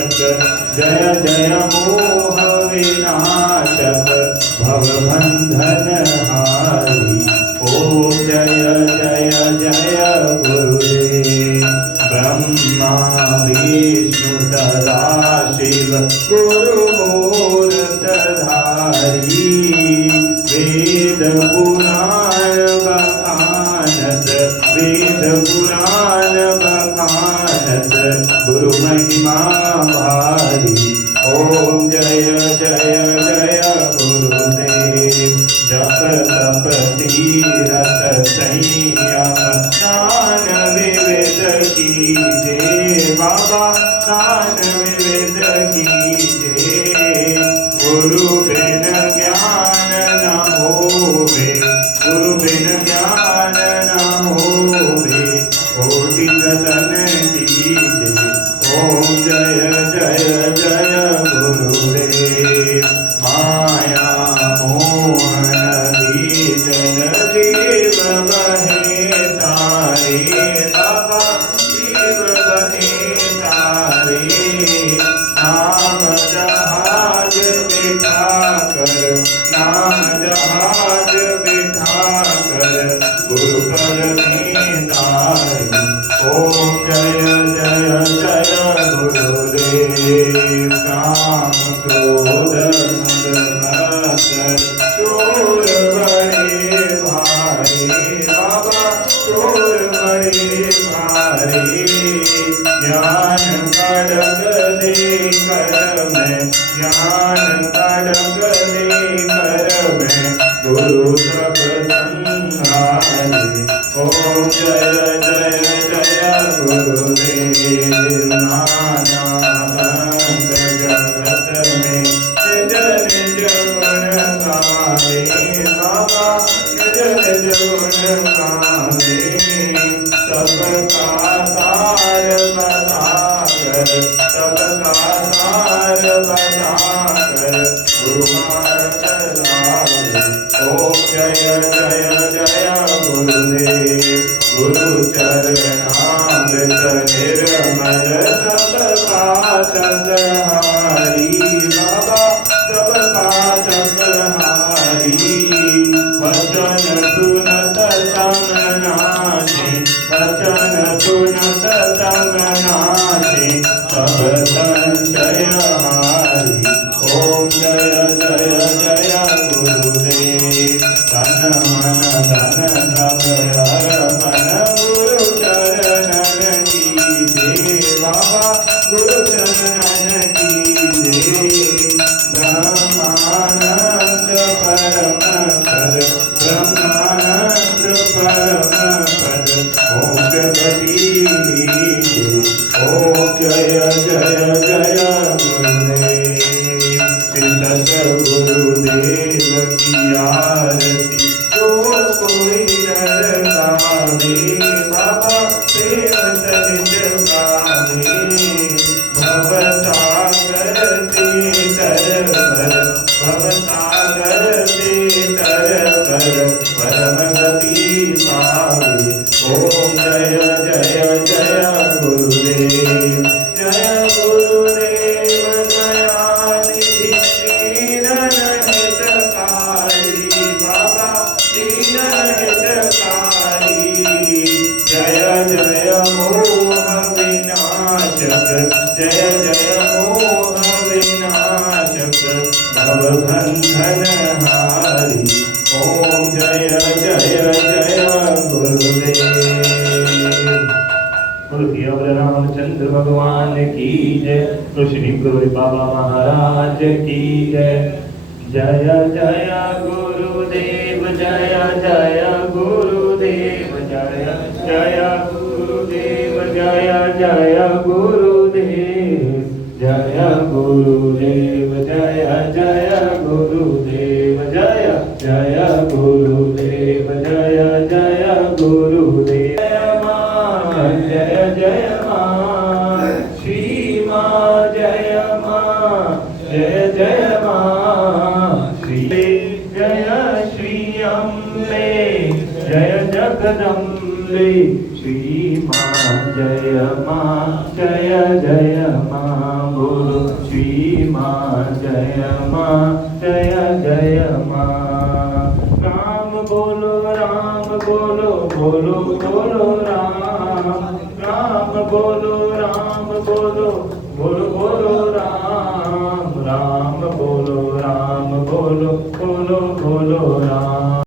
जय जय मोह विनाशक भवबंधन हारी। ओम जय जय जय गुरुदेव ब्रह्मा विष्णु सदा शिव गुरुमूर्तधारी। वेद पुराण बखानत वेद पुराण बखानत गुरु महिमा भारी। ओम जय जय जय गुरुदेव जप तप तीरथ संयम ज्ञान विविध कीजे बाबा ज्ञान विविध कीजे। गुरु बिन ज्ञान न होवे गुरु बिन ज्ञान न होवे कोटि जतन कीजे। ओम जय जय जय गुरुदेव माया मोहन दीजन जीव बहे तारे बाबा जीव बहे तारे। नाम जहाज बिठा कर नाम जहाज बिठा कर गुरु पर में तारे। ओम जय जय जय गुरुदेव काम क्रोध मद मत्सर चोर बड़े भारी बाबा चोर बड़े भारी। ज्ञान खड़ग दे कर में ज्ञान खड़ग दे कर में गुरु सब संहारे। ओम जय जय जय गुरुदेव नाना बंद जगत में निज निज गुण गावे बाबा निज निज गुण गावे। सबका सार बताकर सबका सार बताकर गुरु मार्ग लावे। ओम जय जय जय गुरुदेव गुरु चरणामृत निर्मल सबका संहारी बाबा सबका संहारी। वचन सुनत तमनाशे वचन सुनत तमनाशे सब संशय हारी। ओम जय जय जय गुरुदेव तन मन धन तप अर्पण गुरु चरणन कीजे बाबा गुरु चरणन कीजे। ब्रह्मानंद परम पद ब्रह्मानंद परम पद मोक्षपति लीजे। ओम जय जय जय गुरुदेव तिलक गुरुदेव की आरती जो कोई नर गावे बाबा प्रेम सहित गावे। भवसागर से तर पर भवसागर से तर पर परम गति पावे। ओम जय जय जय गुरुदेव जय गुरुदेव दयानिधि दीनन हितकारी बाबा दीनन हितकारी। जय जय मोह विनाशक जय जय मोह विनाशक भवबंधन हारी। ओम जय जय जय गुरुदेव। बोलो रामचंद्र भगवान की जय। ऋषि गुरु बाबा महाराज की जय। जय जय गुरुदेव जय जय गुरुदेव जय जय गुरुदेव जय जय गुरुदेव जय गुरुदेव जय जय गुरुदेव जय जय गुरुदेव जय जय गुरुदेव। जय जय मां श्री मां जय मां जय जय मां श्री जय श्री अम्बे जय जगदम्बे श्री माँ जय माँ जय जय माँ बोलो श्री माँ जय माँ जय जय माँ राम बोलो बोलो बोलो बोलो राम राम बोलो बोलो बोलो बोलो राम राम बोलो बोलो बोलो बोलो राम